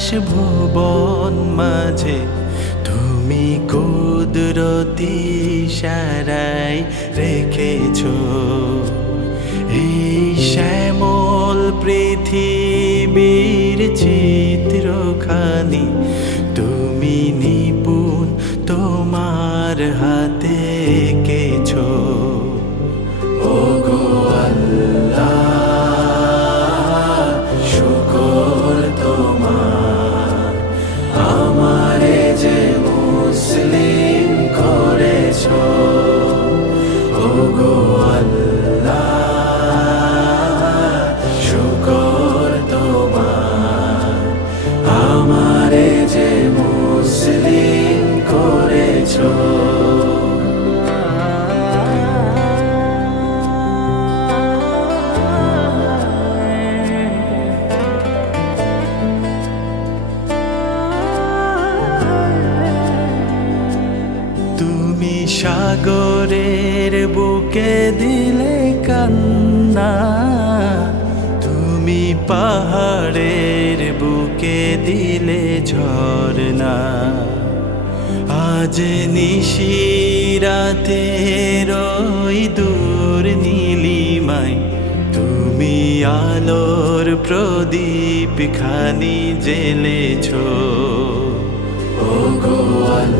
আকাশ ভুবন মাঝে তুমি কুদরতি সারাই রেখেছ। সাগরের বুকে দিলে কান্না, তুমি পাহাড়ের বুকে দিলে ঝরনা আজ নিশিরাতে রই দূর নীলিমাই তুমি আলোর প্রদীপ খানি জেলেছো ও গো আল্লাহ।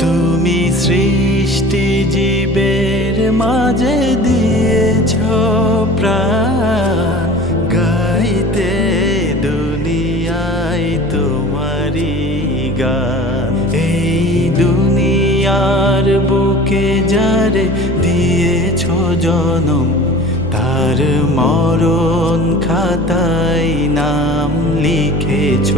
তুমি সৃষ্টি জীবের মাঝে দিয়েছ প্রাণ। দুনিয়ার বুকে যারে দিয়েছ জনম তার মরণ খাতায় নাম লিখেছ।